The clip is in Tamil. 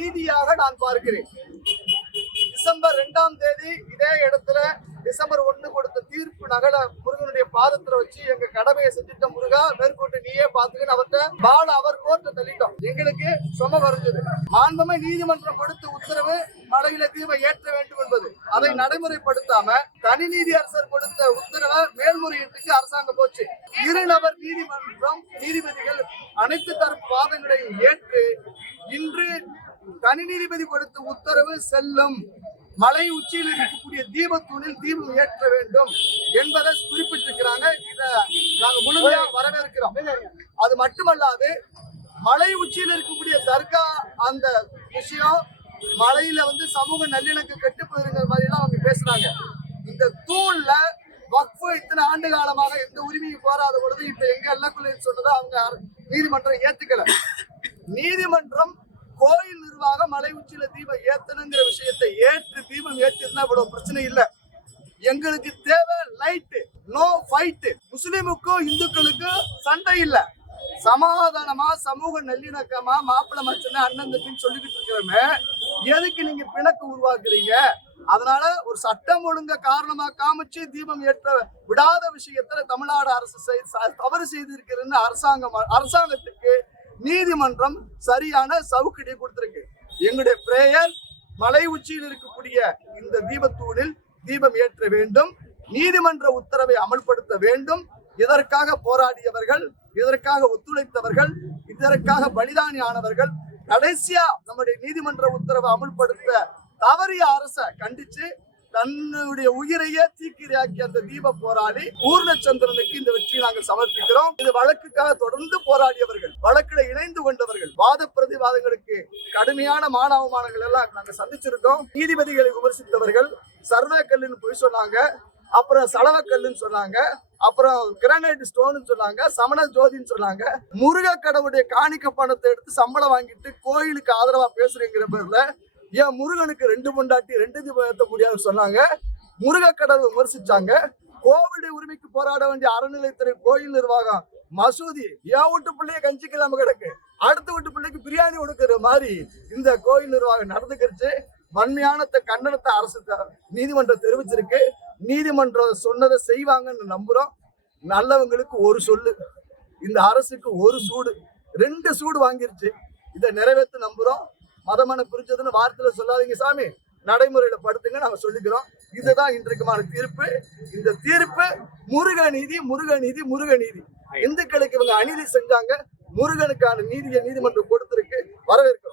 நீதியாக நான் பார்க்கிறேன். டிசம்பர் 2ஆம் தேதி இதே இடத்துல டிசம்பர் 1 கொடுத்த தீர்ப்பு நகல முருகனுடைய பாதத்துல வச்சு எங்க கடமையை செஞ்சுட்ட முருகா, மேற்கொண்டு நீயே பாத்துக்கன்னு அவர்கிட்ட பால அவர் கோர்ட்ட தள்ளிட்டோம். எங்களுக்கு சும வரைஞ்சது. மாண்புமை நீதிமன்றம் கொடுத்த உத்தரவு மலையில தீபம் ஏற்ற வேண்டும் என்பது. அதை நடைமுறைப்படுத்தாம தனி நீதி அரசர் கொடுத்த உத்தரவை மேல்முறையீட்டுக்கு அரசாங்கம் போச்சு. இருநபர் நீதிமன்றம் நீதிபதிகள் அனைத்து தரப்பு வாதங்களையும் ஏற்று இன்று தனி நீதிபதி கொடுத்த உத்தரவு செல்லும். மலை உச்சியில் இருக்கக்கூடிய தீபத்தூணில் தீபம் ஏற்ற வேண்டும் என்பதை குறிப்பிட்டிருக்கிறாங்க. இதை நாங்க முழுமையா வரவேற்கிறோம். அது மட்டுமல்லாது மலை உச்சியில் இருக்கக்கூடிய தர்கா அந்த விஷயம் மலையில சமூக நல்லிணக்க கெட்டு போயிருங்கிற மாதிரி எல்லாம் அவங்க பேசுறாங்க. இந்த தூண்ல வக்ஃபு இத்தனை ஆண்டு காலமாக எந்த உரிமையும் கோராத பொழுது இப்ப எங்க எல்லக்குள்ள சொன்னதை அவங்க நீதிமன்றம் ஏத்துக்கல. நீதிமன்றம் கோயில் நிர்வாகம் மலை உச்சியில தீபம் ஏத்தணுங்கிற விஷயத்தை ஏற்று தீபம் ஏற்றிருந்தா இவ்வளவு பிரச்சனை இல்ல. எங்களுக்கு தேவை லைட், நோ ஃபைட். முஸ்லிமுக்கும் இந்துக்களுக்கும் சண்டை இல்ல, சமாதானமா சமூக நல்லிணக்கமா மாப்பிள்ளை மச்சனை அண்ணன் தம்பின்னு சொல்லிக்கிட்டு இருக்கிறோமே, எதுக்கு நீங்க பிணக்கு உருவாக்குறீங்க? அதனால ஒரு சட்டம் ஒழுங்க காரணமா காமிச்சு தீபம் ஏற்ற விடாத விஷயத்துல தமிழ்நாடு அரசு தவறு செய்திருக்கிறதுன்னு அரசாங்கத்துக்கு நீதிமன்றம் சரியான சவுக்கடி கொடுத்திருக்கு. எங்களுடைய பிரேயர் மலை உச்சியில் இருக்கக்கூடிய இந்த தீபத்தூணில் தீபம் ஏற்ற வேண்டும், நீதிமன்ற உத்தரவை அமல்படுத்த வேண்டும். இதற்காக போராடியவர்கள், இதற்காக ஒத்துழைத்தவர்கள், இதற்காக பலிதானி ஆனவர்கள், கடைசியா நம்முடைய நீதிமன்ற உத்தரவை அமல்படுத்த தவறிய அரசை கண்டிச்சு தன்னுடைய உயிரையே தீக்கிரையாக்கிய அந்த தீப போராளி பூர்ணச்சந்திரனுக்கு இந்த வெற்றியை நாங்கள் சமர்ப்பிக்கிறோம். இது வழக்குக்காக தொடர்ந்து போராடியவர்கள், வழக்கில் இணைந்து கொண்டவர்கள், வாத பிரதிவாதங்களுக்கு கடுமையான மானவமானங்கள் எல்லாம் நாங்கள் சந்திச்சிருக்கோம். நீதிபதிகளை விமர்சித்தவர்கள் சர்வே கல்லுன்னு போய் சொன்னாங்க, அப்புறம் சலவக்கல்லுன்னு சொன்னாங்க, அப்புறம் கிரானைட் ஸ்டோன் சொன்னாங்க, சமண ஜோதின்னு சொன்னாங்க. முருக கடவுளுடைய காணிக்க பணத்தை எடுத்து சம்பளம் வாங்கிட்டு கோயிலுக்கு ஆதரவா பேசுறேங்கிற பேர்ல ஏன் முருகனுக்கு 2 பொண்டாட்டி 2 தீபம் ஏற்ற முடியாதுன்னு சொன்னாங்க. முருக கடவுள் விமர்சிச்சாங்க. கோவிலுடைய உரிமைக்கு போராட வேண்டிய அறநிலையத்துறை, கோயில் நிர்வாகம், மசூதி என் வீட்டு பிள்ளைய கஞ்சிக்கலாம கிடக்கு, அடுத்த வீட்டு பிள்ளைக்கு பிரியாணி கொடுக்கிற மாதிரி இந்த கோயில் நிர்வாகம் நடந்துக்கிடுச்சு. வன்மையான கண்டனத்தை அரசு நீதிமன்றம் தெரிவிச்சிருக்கு. நீதிமன்றம் சொன்னதை செய்வாங்கன்னு நம்புறோம். நல்லவங்களுக்கு ஒரு சொல்லு, இந்த அரசுக்கு ஒரு சூடு, 2 சூடு வாங்கிருச்சு. இதை நிறைவேற்ற நம்புறோம். மதமான பிரிச்சதுன்னு வார்த்தையில சொல்லாதீங்க சாமி, நடைமுறையில படுத்துங்க, நாங்க சொல்லிக்கிறோம். இதுதான் இன்றைக்குமான தீர்ப்பு. இந்த தீர்ப்பு முருக நீதி, முருக நீதி, முருக நீதி. இந்துக்களுக்கு இவங்க அநீதி செஞ்சாங்க, முருகனுக்கான நீதியை நீதிமன்றம் கொடுத்திருக்கு. வரவேற்கிறோம்.